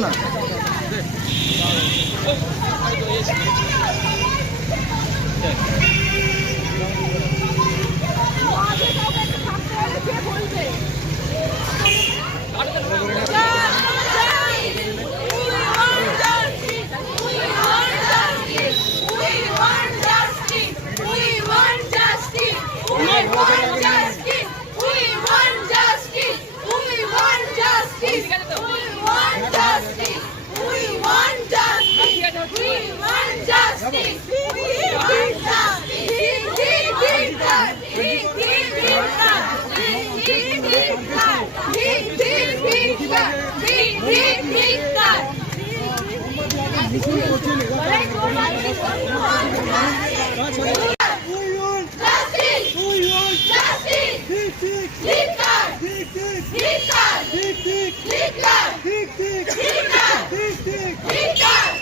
对。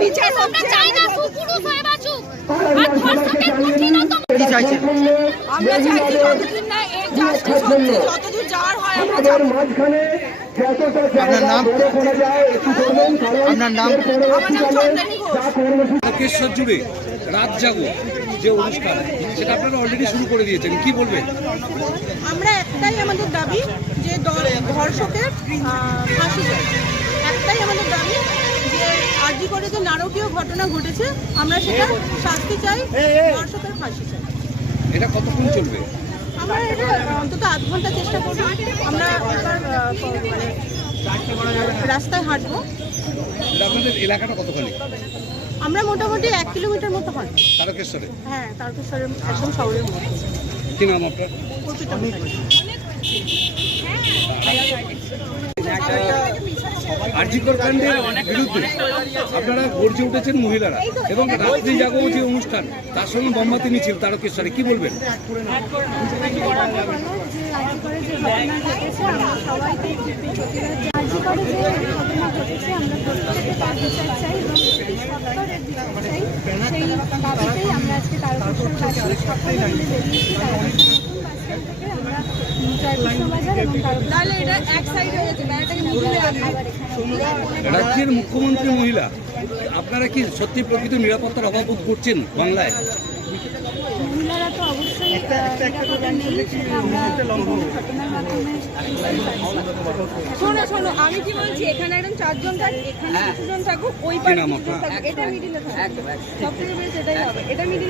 বিচার আমরা চাইছি যতদিন না জাস্টিস হচ্ছে যতদূর যাওয়ার হয় আমরা যাব আপনার নাম? আপনার নাম? তারকেশ্বর জুড়ে রাত জাগো যে অনুষ্ঠান সেটা আপনারা অলরেডি শুরু করে দিয়েছেন কি বলবেন? আমরা একটাই আমাদের দাবি যে ধর্ষকের ফাঁসি একটাই আমাদের দাবি আরজি করে যে নারকীয় ঘটনা ঘটেছে আমরা সেটা শাস্তি চাই ধর্ষকের ফাঁসি চাই এটা কতক্ষণ চলবে আমরা এটা অন্তত আধ ঘণ্টা চেষ্টা করব আমরা এবার মানে রাস্তায় হাঁটবো আমরা মোটামুটি এক কিলোমিটার মতো হাঁটবো তারকেশ্বরে হ্যাঁ তারকেশ্বরের একদম শহরের মধ্যে কি নাম আপনার। আর্জিকর কাণ্ডের বিরুদ্ধে আপনারা গর্জে উঠেছেন মহিলারা এবং রাত্রি জাগো যে অনুষ্ঠান, তার সঙ্গে বোমবাতি মিছিল, তারকেশ্বরে, কি বলবেন? আমরা আজকে তারকেশ্বর জয়কৃষ্ণবাজার এবং হয়ে রাজ্যের মুখ্যমন্ত্রী মহিলা আপনারা কি সত্যি প্রকৃত নিরাপত্তার অভাব বোধ করছেন বাংলায়? মহিলারা তো অবশ্যই শোনো শোনো আমি কি বলছি এখানে একদম চারজন থাক এখানে কিছু থাকুক ওই এটা মিডিলে বেশ এটাই হবে এটা মিডিলে